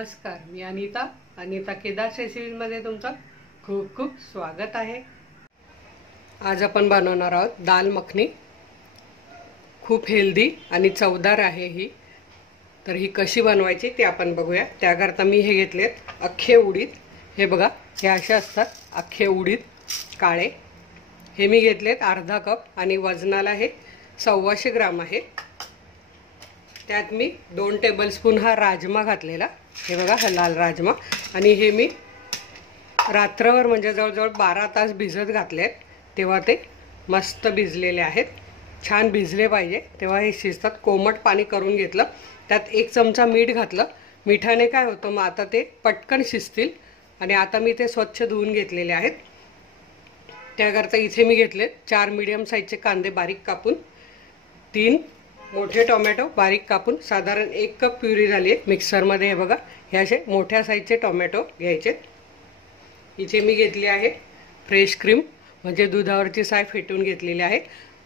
नमस्कार, मी अनिता केदार रेसिपीमध्ये तुमचं खूप खूप स्वागत आहे। आज आपण बनवणार आहोत दाल मखनी। खूप हेल्दी आणि चवदार आहे ही। तर ही कशी बनवायची ते आपण बघूया। त्याकरता मी हे घेतलेत अख्खे उडीद। हे बघा, हे असे असतात अख्खे उडीद काळे। हे मी घेतलेत अर्धा कप आणि वजनाला हे 125 ग्राम आहे। त्यात मी 2 टेबलस्पून हा राजमा घातलेला। हे बघा, हा लाल राजमा। आणि हे मी रात्रभर म्हणजे जवळजवळ 12 तास भिजत घातलेत, तेव्हा ते मस्त भिजलेले आहेत। छान भिजले पाहिजे तेव्हा हे शिजतात। कोमट पाणी करून घेतलं, त्यात 1 चमचा मीठ घातलं। मिठाने काय होतं, मग आता ते पटकन शिजतील। आणि आता मी ते स्वच्छ धुवून घेतलेले आहेत। त्याकरता इथे मी घेतले 4 मीडियम साईजचे कांदे बारीक कापून, 3 मोठे टोमॅटो बारीक कापून, साधारण 1 कप प्युरी झाली आहे मिक्सरमध्ये। हे बघा, हे असे मोठ्या साईजचे टोमॅटो घ्यायचे। इथे मी घेतली आहे फ्रेश क्रीम, म्हणजे दुधावरची साय फेटून घेतलेली आहे।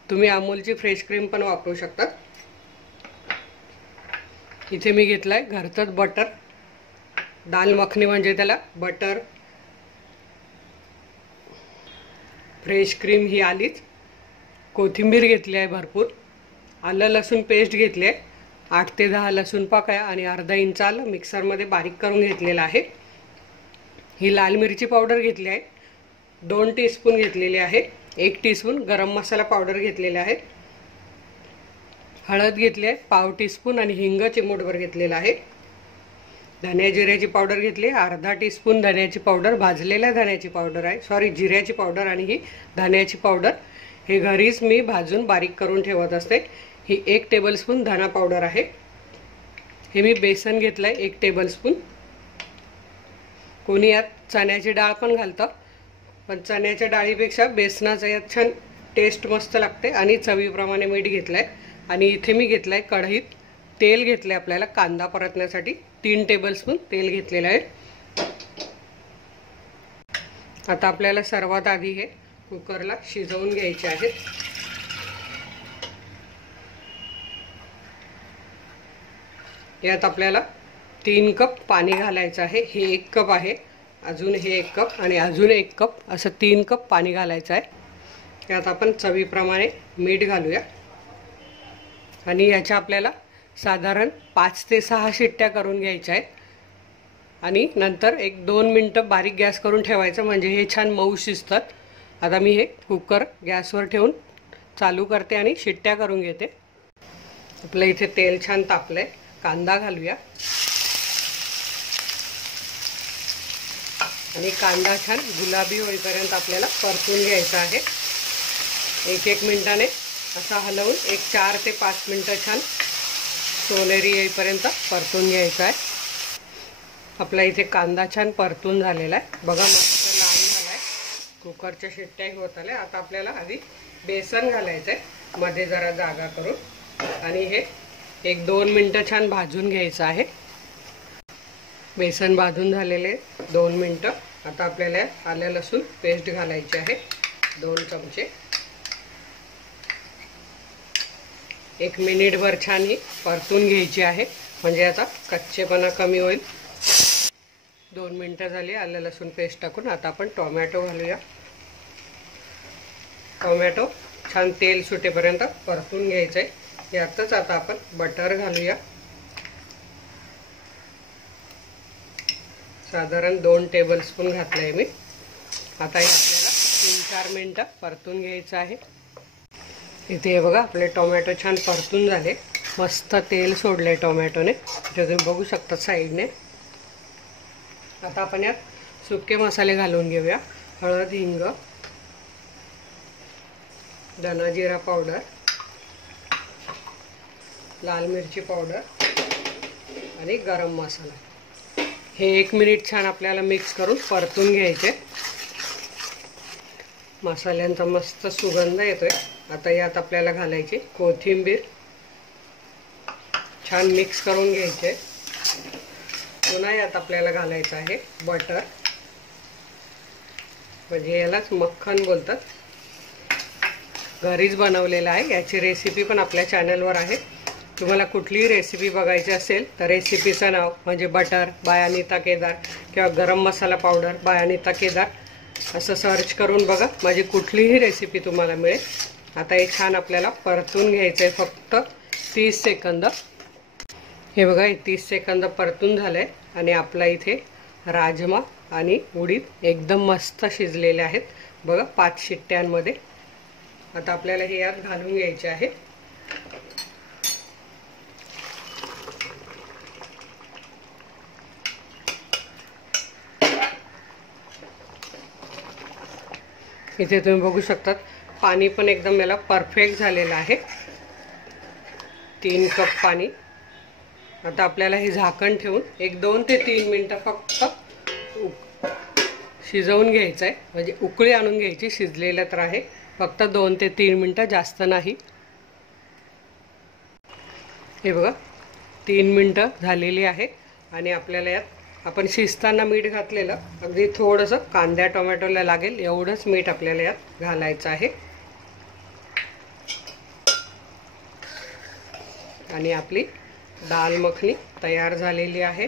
तुम्ही अमूलची फ्रेश क्रीम पण वापरू शकता। इथे मी घेतलाय घरचंच बटर। दाल मखनी म्हणजे त्याला बटर, फ्रेश क्रीम ही आलीच। कोथिंबीर घेतली आहे भरपूर। आलं लसूण पेस्ट घेतली आहे, 8 ते 10 लसूण पाकळ्या आणि अर्धा इंच आलं मिक्सरमध्ये बारीक करून घेतलेलं आहे। ही लाल मिरची पावडर घेतली आहे, 2 टीस्पून घेतलेली आहे। 1 टीस्पून गरम मसाला पावडर घेतलेला आहे। हळद घेतली आहे पाव टीस्पून आणि हिंग चिमूटभर घेतलेला आहे। धने जिऱ्याची पावडर घेतली, अर्धा टीस्पून धन्याची पावडर, भाजलेल्या धन्याची पावडर आहे, सॉरी जिऱ्याची पावडर। आणि ही धन्याची पावडर हे घरीच मी भाजून बारीक करून ठेवत असते। ही 1 टेबलस्पून धना पावडर आहे। हे मी बेसन घेतलंय 1 टेबलस्पून। कोणी यात चण्याची डाळ पण घालतं, पण चण्याच्या डाळीपेक्षा बेसनाचं यात छान टेस्ट मस्त लागते। आणि चवीप्रमाणे मीठ घेतलंय। आणि इथे मी घेतलंय कढईत तेल घेतलंय आपल्याला कांदा परतण्यासाठी, 3 टेबलस्पून तेल घेतलेलं आहे। आता आपल्याला सर्वात आधी हे कुकरला शिजवून घ्यायचे आहे। यात आपल्याला 3 कप पाणी घालायचं आहे। हे 1 कप आहे, अजून हे 1 कप आणि अजून 1 कप, असं 3 कप पाणी घालायचं आहे। यात आपण चवीप्रमाणे मीठ घालूया। आणि याच्या आपल्याला साधारण 5 ते 6 शिट्ट्या करून घ्यायच्या आहेत। आणि नंतर 1-2 मिनटं बारीक गॅस करून ठेवायचं, म्हणजे हे छान मऊ शिजतात। आता मी हे कुकर गॅसवर ठेवून चालू करते आणि शिट्ट्या करून घेते। आपलं इथे तेल छान तापलंय, कांदा घालूया। आणि कांदा छान गुलाबी होईपर्यंत आपल्याला परतून घ्यायचा आहे। 1-1 मिनिटाने असा हलवून 4 ते 5 मिनिटं छान सोनेरी येईपर्यंत परतून घ्यायचा आहे। आपला इथे कांदा छान परतून झालेला आहे, बघा मस्त लाल झालाय। कुकरच्या शिट्ट्या होत आल्या। आता आपल्याला आधी बेसन घालायचं आहे मध्ये जरा जागा करून, आणि हे 1-2 मिनिटं छान भाजून घ्यायचं आहे। बेसन भाजून झालेले 2 मिनिटं। आता आपल्याला आलं लसूण पेस्ट घालायची आहे, 2 चमचे। 1 मिनिटभर छान ही परतून घ्यायची आहे, म्हणजे याचा कच्चेपणा कमी होईल। 2 मिनिटं झाली आलं लसूण पेस्ट टाकून। आता आपण टोमॅटो घालूया। टोमॅटो छान तेल सुटेपर्यंत परतून घ्यायचं आहे। यातच आता आपण बटर घालूया, साधारण 2 टेबलस्पून घातलंय मी। आता हे आपल्याला 3-4 मिनिटं परतून घ्यायचं आहे। इथे हे बघा, आपले टोमॅटो छान परतून झाले, मस्त तेल सोडले टोमॅटोने, जे तुम्ही बघू शकता साईडने। आता आपण यात सुके मसाले घालून घेऊया। हळद, हिंग, धना जिरा पावडर, लाल मिरची पावडर आणि गरम मसाला। हे 1 मिनिट छान आपल्याला मिक्स करून परतून घ्यायचे। मसाल्यांचा मस्त सुगंध येतोय। आता यात आपल्याला घालायची कोथिंबीर, छान मिक्स करून घ्यायचे। पुन्हा यात आपल्याला घालायचं आहे बटर, म्हणजे यालाच मक्खन बोलतात। घरीच बनवलेलं आहे, याची रेसिपी पण आपल्या चॅनलवर आहे, तुम्हाला कुठलीही रेसिपी बघायची असेल तर रेसिपीचं नाव म्हणजे बटर बाय अनिता केदार किंवा गरम मसाला पावडर बाय अनिता केदार असं सर्च करून बघा, माझी कुठलीही रेसिपी तुम्हाला मिळेल। आता हे छान आपल्याला परतून घ्यायचं आहे, फक्त 30 सेकंद। हे बघा, 30 सेकंद परतून झालंय आणि आपला इथे राजमा आणि उडीद एकदम मस्त शिजलेले आहेत बघा, 5 शिट्ट्यांमध्ये। आता आपल्याला हे यात घालून घ्यायचे आहे। इथे तुम्ही बघू शकतात पाणी पण एकदम याला परफेक्ट झालेलं आहे, 3 कप पाणी। आता आपल्याला हे झाकण ठेवून एक 2 ते 3 मिनिटं फक्त शिजवून घ्यायचं आहे, म्हणजे उकळी आणून घ्यायची। शिजलेलं तर आहे, फक्त 2 ते 3 मिनिटं, जास्त नाही। हे बघा 3 मिनिटं झालेली आहे आणि आपल्याला यात आपण शिजताना मीठ घातलेलं, अगदी थोडंसं कांद्या टोमॅटोला लागेल एवढंच मीठ आपल्याला यात घालायचं आहे। आणि आपली दाल मखनी तयार झालेली आहे।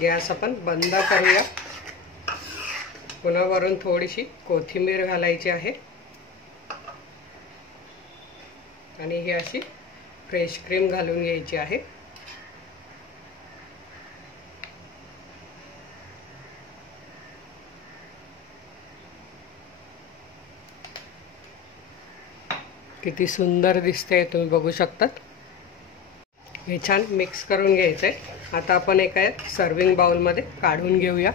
गॅस आपण बंद करूया। पुन्हा वरून थोडीशी कोथिंबीर घालायची आहे आणि ही अशी फ्रेश क्रीम घालून घ्यायची आहे। किती सुंदर दिसते तुम्ही बघू शकतात। हे छान मिक्स करून घ्यायचं आहे। आता आपण एका सर्विंग बाउलमध्ये काढून घेऊया।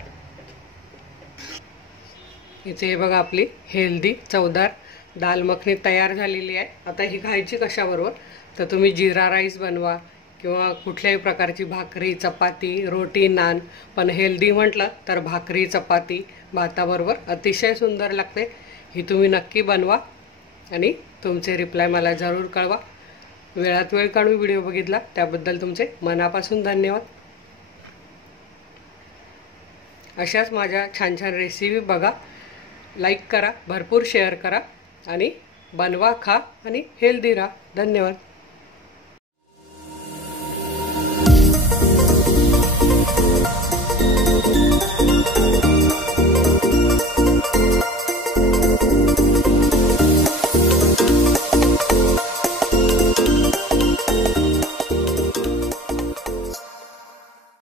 इथे हे बघा आपली हेल्दी चवदार दाल मखनी तयार झालेली आहे। आता ही खायची कशाबरोबर, तर तुम्ही जीरा राईस बनवा किंवा कुठल्याही प्रकारची भाकरी चपाती रोटी नान, पण हेल्दी म्हटलं तर भाकरी चपाती भाताबरोबर अतिशय सुंदर लागते। ही तुम्ही नक्की बनवा आणि तुमचे रिप्लाय मला जरूर कळवा। वेळात वेळ काढून व्हिडिओ बघितला त्याबद्दल तुमचे मनापासून धन्यवाद। अशाच माझ्या छान छान रेसिपी बघा, लाईक करा, भरपूर शेअर करा आणि बनवा, खा आणि हेल्दी राहा। धन्यवाद।